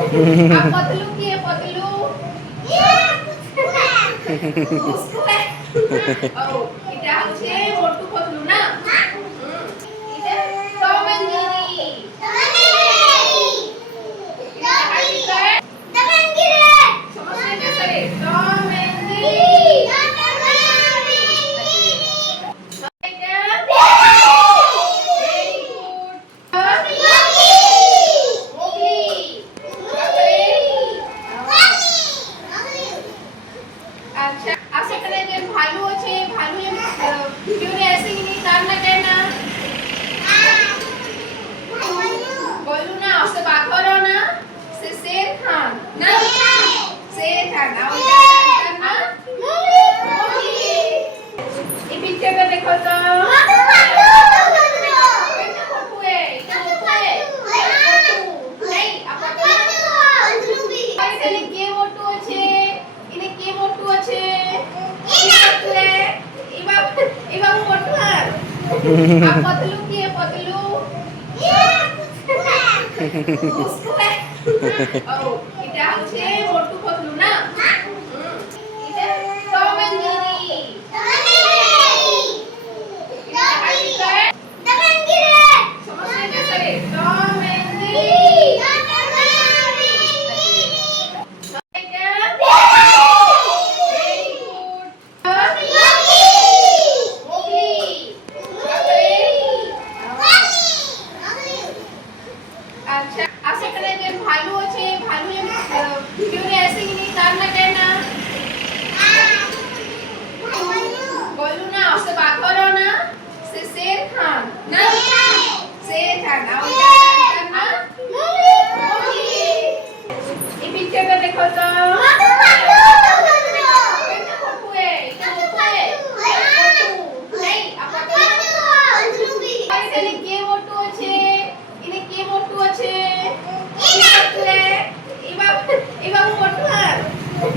આ પતલું કે પતલું મુસ્કું ઓ এটা হচ্ছে મોટું પતલું ના এটা ટોમ એન્ડ જેરી এটা হাইলাইট টম এন্ড জেরি সমস্যা कैसे रे টম এন্ড জেরি अच्छा आशा करें जे भालू છે ભાલુ એમ ভিডিওরে ऐसे ही नहीं तार ना कहना बोलू ना उससे बात करो ना से शेर खान ना शेर खान आओ करना ये पिक्चर को देखो तो આ પતલું કે પતલું મુસ્કું ઓ এটা হচ্ছে મોટું પતલું ના এটা টম এন্ড জেরি এটা হাইলাইট টম এন্ড জেরি সমস্যা कैसे रे টম এন্ড জেরি अच्छा आशा करें जे भालू છે ભાલુ એમ ভিডিওরে ऐसे ही नहीं तार ना कहना बोलू ना उससे बात करो ना से शेर खान ना शेर खान आओ करना ये पिक्चर को देखो तो આ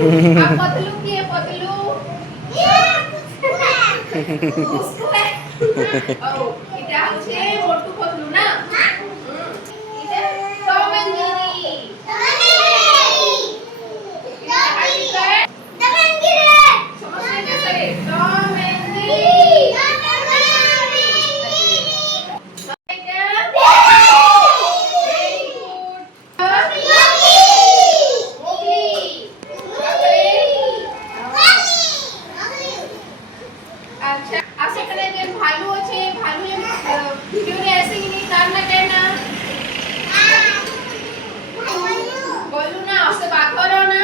પતલું કે પતલું મુસ્કું ઓ এটা হচ্ছে મોટું પતલું ના এটা টম এন্ড জেরি এটা হাইলাইট টম এন্ড জেরি সমস্যা कैसे रे টম এন্ড জেরি अच्छा आशा करें जे भालू છે ભાલુ એમ ভিডিওরে ऐसे ही नहीं तार ना कहना बोलू ना उससे बात करो ना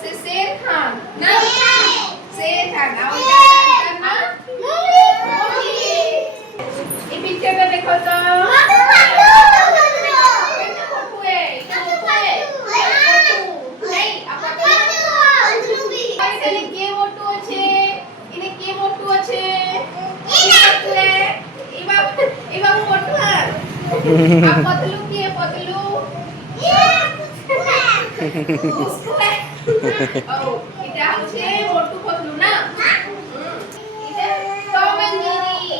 से शेर खान ना शेर खान आओ करना ये पिक्चर को देखो तो આ પતલું કે પતલું મુસ્કું ઓ এটা হচ্ছে મોટું પતલું ના এটা টম এন্ড জেরি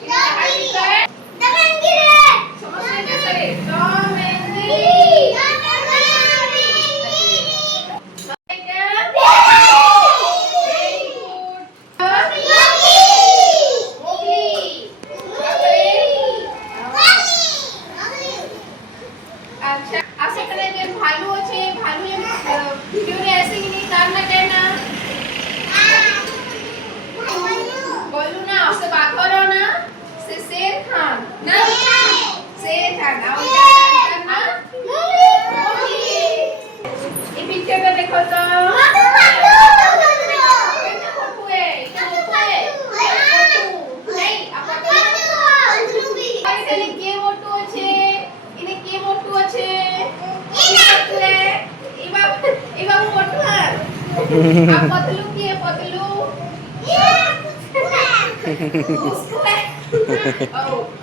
এটা হাইলাইট টম এন্ড জেরি সমস্যা कैसे রে টম এন্ড জেরি अच्छा आशा करें जे भालू છે ભાલુ એમ ভিডিওরে ऐसे ही नहीं तार ना कहना बोलू ना उससे बात करो ना से शेर खान ना शेर खान आओ करना ये पिक्चर को देखो तो આ પતલું કે પતલું મુસ્કું ઓ